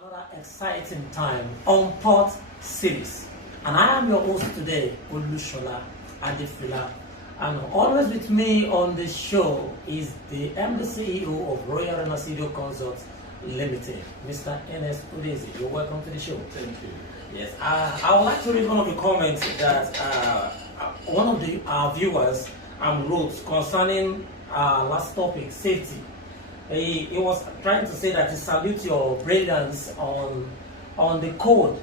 Another exciting time on Port Series. And I am your host today, Olushola Adefila. And always with me on the show is the MD CEO of Royal Renacido Consults Limited, Mr. Ernest Udezi. You're welcome to the show. Thank you. Yes, I would like to read one of the comments that one of the viewers wrote concerning last topic, safety. He was trying to say that he salutes your brilliance on the code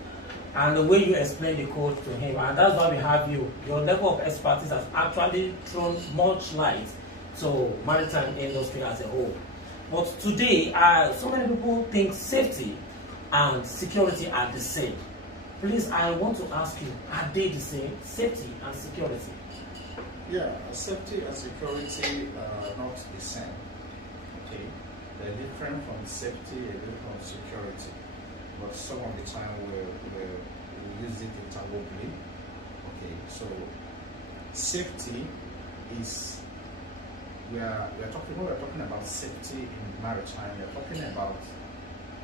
and the way you explain the code to him, and that's why we have you. Your level of expertise has actually thrown much light to maritime industry as a whole. But today, so many people think safety and security are the same. Please, I want to ask you, are they the same, safety and security? Yeah, safety and security are not the same. Okay, they're different from safety, they're different from security. But some of the time we use it interlocally. Okay, so safety is we're talking about safety in maritime. We're talking about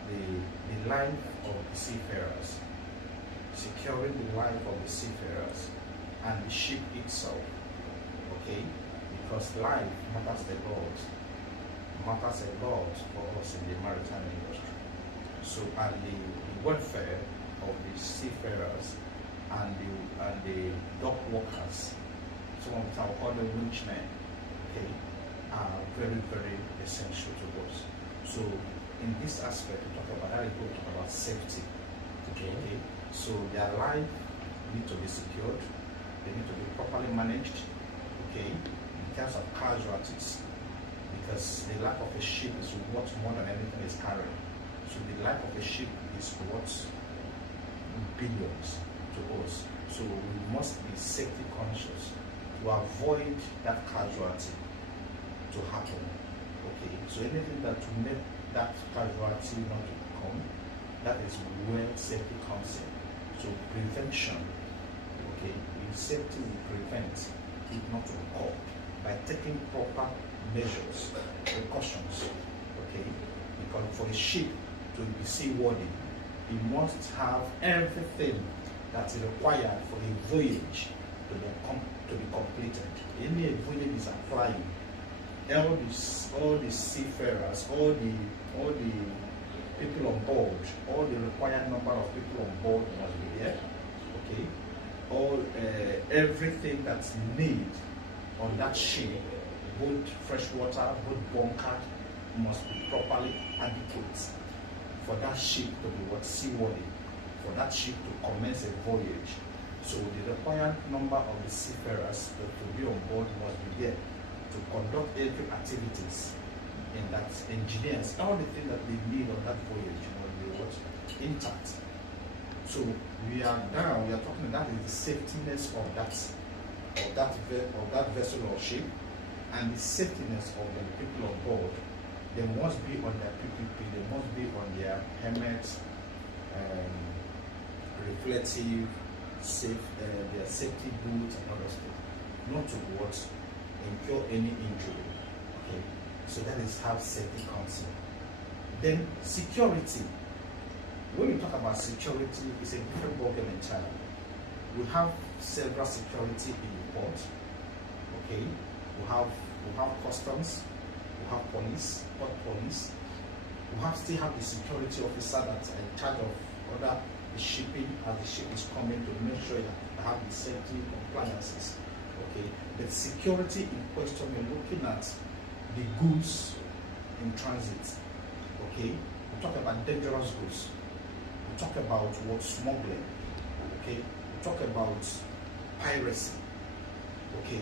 the life of the seafarers, securing the life of the seafarers and the ship itself. Okay, because life matters a lot for us in the maritime industry. So, and the welfare of the seafarers and the dock workers, some of the time we call them winchmen, okay, are very, very essential to us. So, in this aspect, we talk about safety. Okay. So their life need to be secured. They need to be properly managed. Okay, in terms of casualties, because the life of a ship is worth more than anything is carrying. So the life of a ship is worth billions to us. So we must be safety conscious to avoid that casualty to happen. Okay, so anything that will make that casualty not to come, that is where safety comes in. So prevention, okay, in safety we prevent it not to occur by taking proper measures, precautions, okay, because for a ship to be seaworthy, it must have everything that is required for a voyage to be completed. Any voyage is applying, all the seafarers, all the people on board, all the required number of people on board must be there. Okay, everything that's needed on that ship, both freshwater, both bunker, must be properly adequate for that ship to be seaworthy, for that ship to commence a voyage. So the required number of the seafarers to be on board must be there to conduct every activities in that. Engineers, all the things that they need on that voyage must be intact. So we are talking that is the safetyness of that vessel or ship, and the safetyness of the people on board. They must be on their PPP, they must be on their helmets, reflective, their safety boots and other stuff, not to incur any injury. Okay, so that is how safety comes in. Then security. When we talk about security, it's a different ballgame entirely. We have several security in the port. Okay, we have customs, we have police, port police. We still have the security officer that's in charge of other shipping as the ship is coming to make sure you have the safety compliances. Okay, the security in question, we're looking at the goods in transit. Okay, we talk about dangerous goods. We talk about what smuggling. Okay, we talk about piracy. Okay,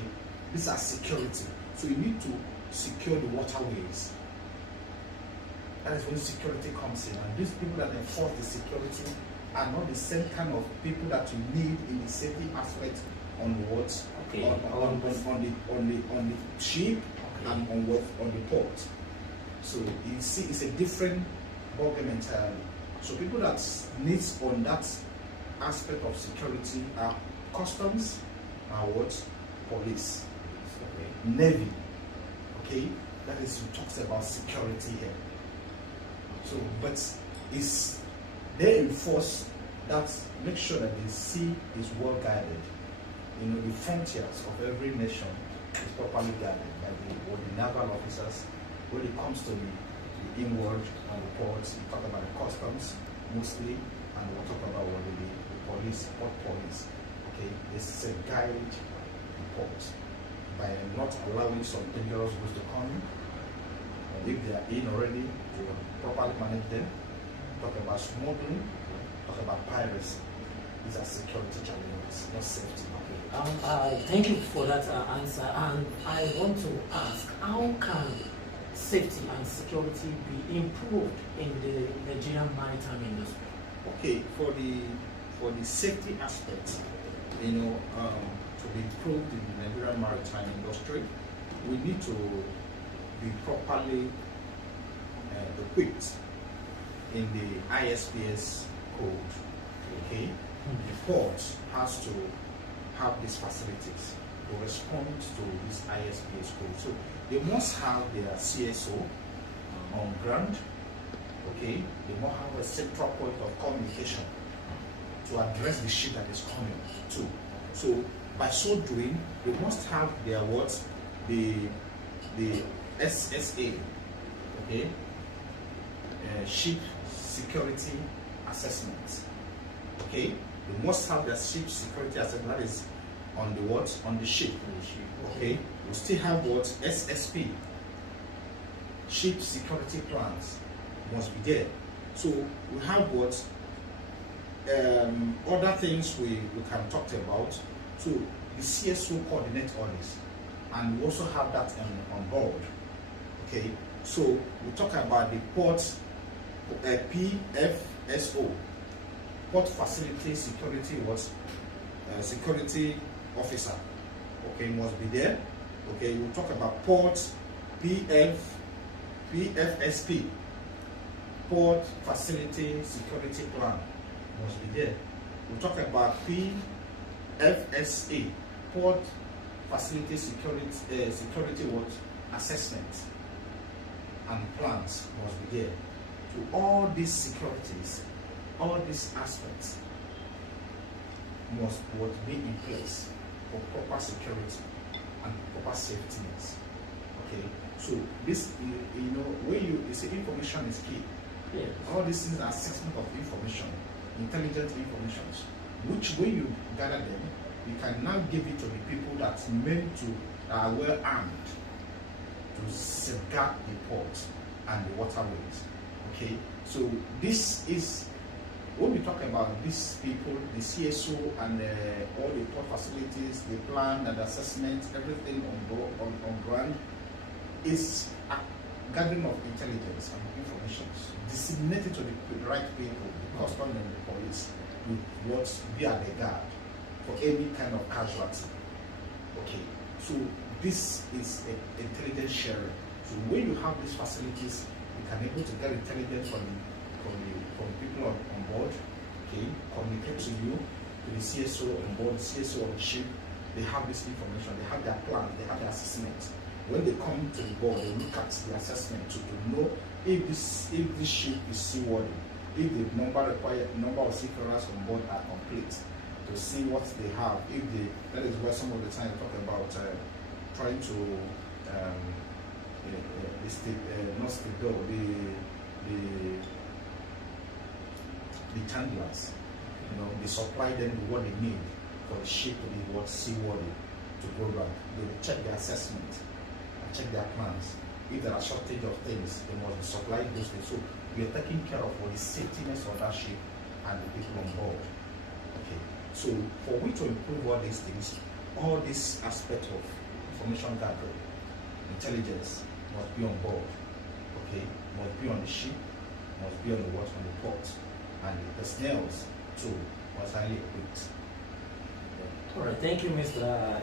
these are security. So you need to secure the waterways. That is when security comes in, and these people that enforce the security are not the same kind of people that you need in the safety aspect on what on the ship and on the port. So you see, it's a different ballgame entirely. So people that needs on that aspect of security are customs, police, navy. Okay, that is, we talks about security here. So, but it's they enforce that, make sure that the sea is well guarded. You know, the frontiers of every nation is properly guarded by the naval officers. When it comes to the inward and the ports, we talk about the customs mostly, and we'll talk about the police, port police. Okay, this is a guide the port by not allowing some dangerous goods to come in. And if they are in already, to properly manage them. Talk about smuggling, talk about piracy. These are security challenges, not safety. Thank you for that answer. And I want to ask, how can safety and security be improved in the Nigerian maritime industry? Okay, for the safety aspect, you know, to be improved in the Nigerian maritime industry, we need to be properly equipped in the ISPS code. Okay, the port has to have these facilities to respond to this ISPS code. So they must have their CSO on ground. Okay, they must have a central point of communication to address the ship that is coming too. So by so doing, they must have their what, the SSA, okay, ship security assessment. Okay, they must have their ship security assessment, that is on the what, on the ship. Okay, we still have what, SSP, ship security plans must be there. So we have what, other things we can talk about. So the CSO coordinate all this, and we also have that on board. Okay, so we talk about the port PFSO, port facility security was security officer. Okay, must be there. Okay, we'll talk about port PFSP, port facility security plan, must be there. We'll talk about PFSA, port facility security what, assessment and plans must be there. To all these securities, all these aspects must be in place for proper security and proper safety nets. Okay, so this, you know, when you say information is key. Yes. All these things are assessment of information, intelligent information, which when you gather them, you can now give it to the people that's meant to, are well armed to safeguard the port and the waterways. Okay, so this is when we talk about these people, the CSO and all the port facilities, the plan and assessment, everything on ground is a gathering of intelligence and information disseminated to the right people, the customs and the police, to what be at the guard for any kind of casualty. Okay, so this is intelligence sharing. So when you have these facilities, you can able to get intelligence from people on board. Okay, communicate to you, to the CSO on board, the CSO on the ship. They have this information, they have their plan, they have their assessment. When they come to the board, they look at the assessment to know if this ship is seaworthy, if the number of seafarers on board are complete, to see what they have. If that is where some of the time talk about trying to the handlers, you know, they supply them with what they need for the ship to be what seaworthy to go back. They check their assessment and check their plans. If there are shortage of things, they must be supplying those things. So we are taking care of what the safetyness of that ship and the people on board. Okay. So for we to improve all these things, all this aspect of information gathering, intelligence must be on board. Okay, must be on the ship, must be on the watch, on the port, and the personnel too was highly equipped. All right, thank you, Mr.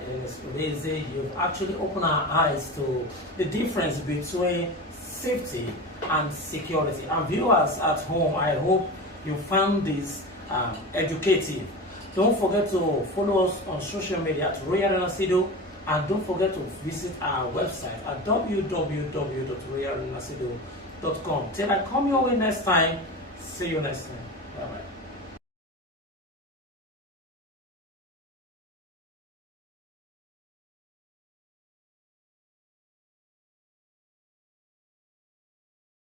Udeze. You've actually opened our eyes to the difference between safety and security. And viewers at home, I hope you found this educative. Don't forget to follow us on social media at Royal Nasido, and don't forget to visit our website at www.royalnasido.com. Till I come your way next time, see you next time.